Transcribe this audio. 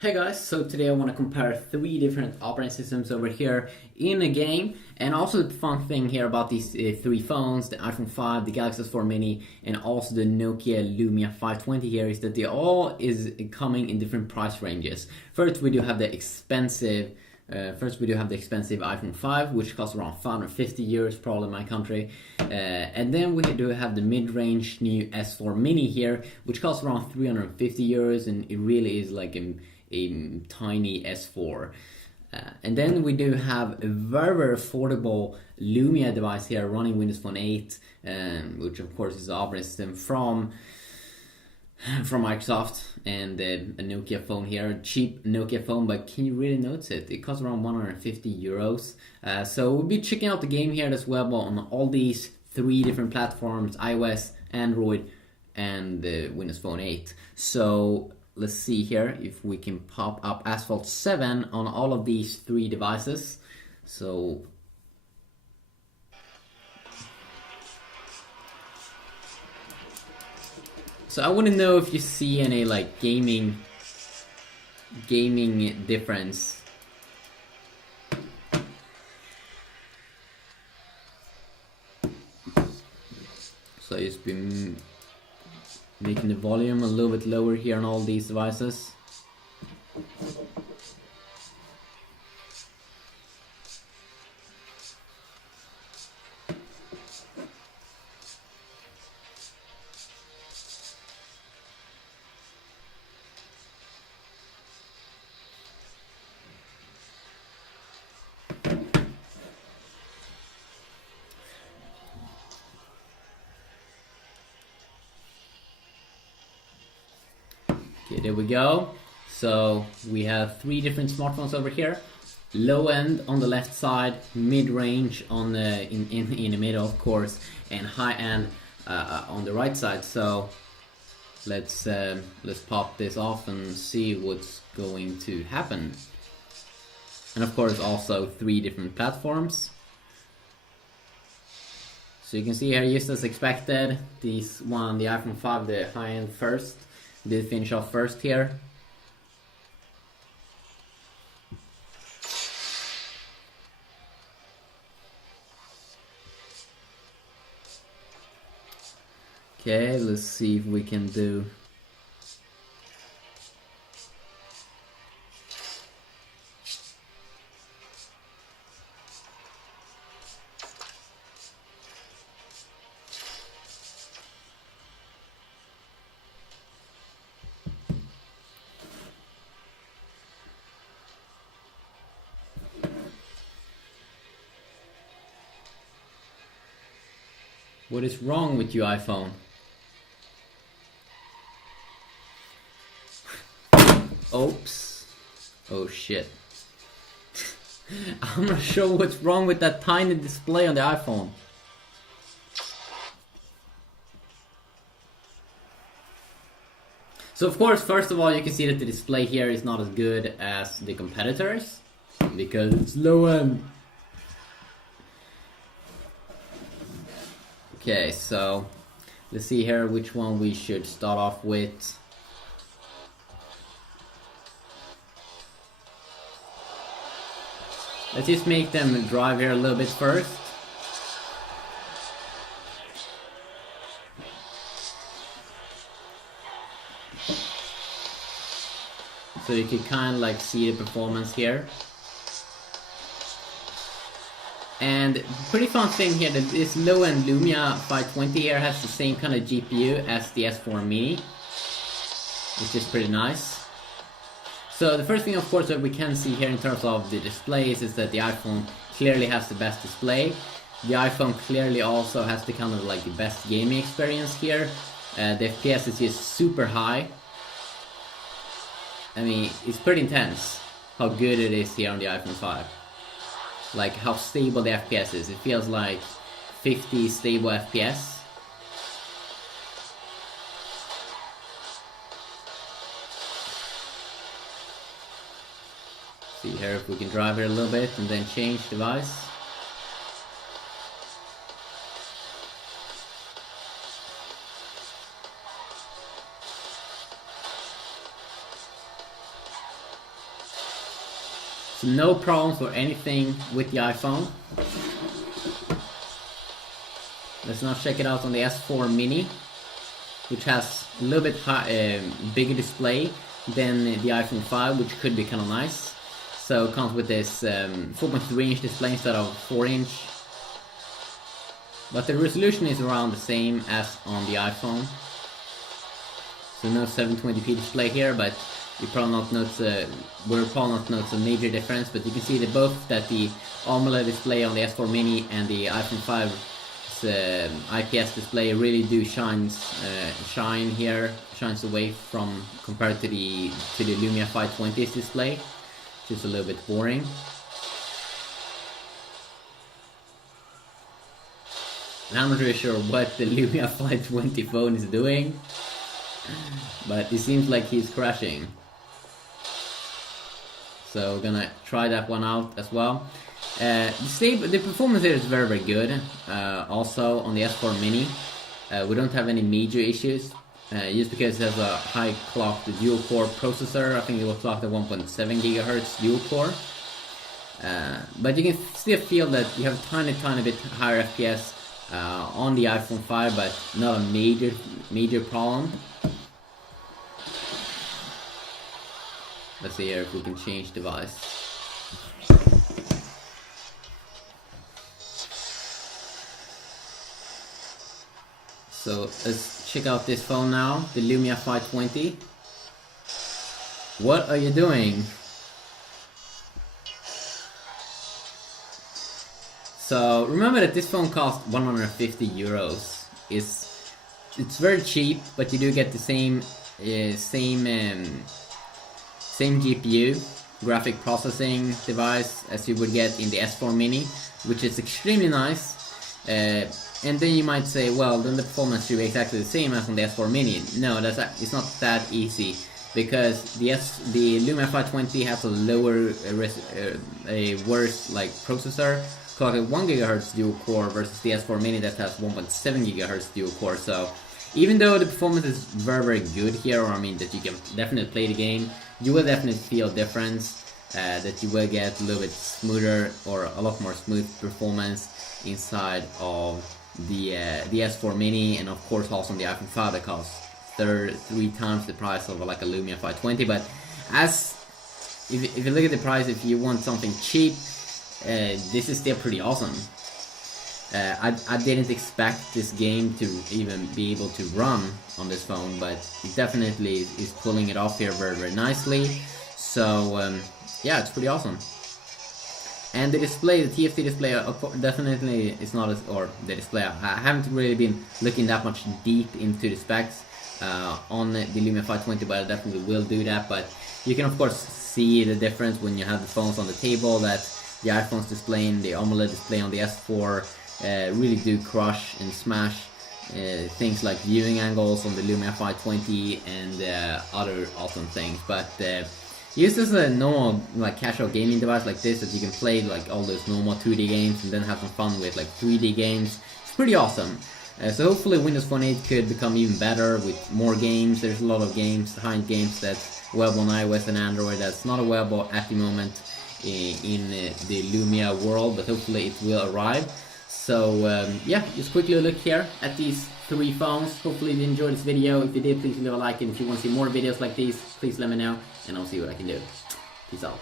Hey guys, so today I want to compare three different operating systems over here in a game, and also the fun thing here about these three phones, the iPhone 5, the Galaxy S4 Mini, and also the Nokia Lumia 520 here, is that they all is coming in different price ranges. First we do have the expensive iPhone 5, which costs around 550 euros, probably in my country. And then we do have the mid-range new S4 Mini here, which costs around 350 euros, and it really is like a tiny S4. And then we do have a very affordable Lumia device here running Windows Phone 8, which of course is the operating system from Microsoft, and a Nokia phone here, a cheap Nokia phone, but can you really notice it? It costs around 150 euros. So we'll be checking out the game here as well on all these three different platforms: iOS, Android, and Windows Phone 8. So let's see here if we can pop up Asphalt 7 on all of these three devices. So I wouldn't know if you see any like gaming difference. So I just been making the volume a little bit lower here on all these devices. Okay, there we go. So we have three different smartphones over here. Low end on the left side, mid range on the in the middle, of course, and high end on the right side. So let's pop this off and see what's going to happen. And of course, also three different platforms. So you can see here, just as expected, the iPhone 5, the high end first, did finish off first here. Okay, let's see if we can do. What is wrong with you, iPhone? Oops. Oh shit. I'm not sure what's wrong with that tiny display on the iPhone. So of course, first of all, you can see that the display here is not as good as the competitors, because it's low end. Okay, so let's see here which one we should start off with. Let's just make them drive here a little bit first. So you can kind of like see the performance here. And pretty fun thing here, that this low-end Lumia 520 here has the same kind of GPU as the S4 Mini, which is pretty nice. So the first thing, of course, that we can see here in terms of the displays is that the iPhone clearly has the best display. The iPhone clearly also has the kind of like the best gaming experience here. The FPS is just super high. I mean, it's pretty intense how good it is here on the iPhone 5. Like how stable the FPS is. It feels like 50 stable FPS. See here if we can drive here a little bit and then change device. So no problems or anything with the iPhone. Let's now check it out on the S4 Mini, which has a little bit bigger display than the iPhone 5, which could be kind of nice. So it comes with this 4.3-inch display instead of 4-inch. But the resolution is around the same as on the iPhone. So no 720p display here, but we'll probably not notice a major difference. But you can see that both the AMOLED display on the S4 Mini and the iPhone 5 IPS display really do shines away from compared to the Lumia 520's display, which is a little bit boring. And I'm not really sure what the Lumia 520 phone is doing, but it seems like he's crashing. So we're gonna try that one out as well. The performance here is very good. Also on the S4 Mini, we don't have any major issues. Just because it has a high clocked dual core processor. I think it was clocked at 1.7 GHz dual core. But you can still feel that you have a tiny bit higher FPS on the iPhone 5, but not a major problem. Let's see here if we can change device. So let's check out this phone now, the Lumia 520. What are you doing? So remember that this phone costs 150 euros. It's very cheap, but you do get the same GPU, graphic processing device, as you would get in the S4 Mini, which is extremely nice. And then you might say, well, then the performance should be exactly the same as on the S4 Mini. No, it's not that easy, because the Lumia 520 has a lower, a worse processor, clocked at 1 GHz dual core, versus the S4 Mini that has 1.7 GHz dual core. So even though the performance is very good here, or I mean that you can definitely play the game, you will definitely feel a difference. That you will get a little bit smoother, or a lot more smooth performance inside of the S4 Mini, and of course also on the iPhone 5 that costs 3 times the price of like a Lumia 520. But if you look at the price, if you want something cheap, this is still pretty awesome. I didn't expect this game to even be able to run on this phone, but it definitely is pulling it off here very nicely. So yeah, it's pretty awesome. And the display, the TFT display, definitely is not as, or the display, I haven't really been looking that much deep into the specs on the Lumia 520, but I definitely will do that. But you can of course see the difference when you have the phones on the table, that the iPhone's display and the AMOLED display on the S4 really do crush and smash things like viewing angles on the Lumia 520 and other awesome things. But used as a normal casual gaming device like this, that you can play like all those normal 2D games and then have some fun with like 3D games, it's pretty awesome. So hopefully Windows Phone 8 could become even better with more games. There's a lot of games, high-end games that's available on iOS and Android that's not available at the moment in the Lumia world, but hopefully it will arrive. So yeah, just quickly look here at these 3 phones. Hopefully you enjoyed this video. If you did, please leave a like, and if you want to see more videos like these, please let me know, and I'll see what I can do. Peace out.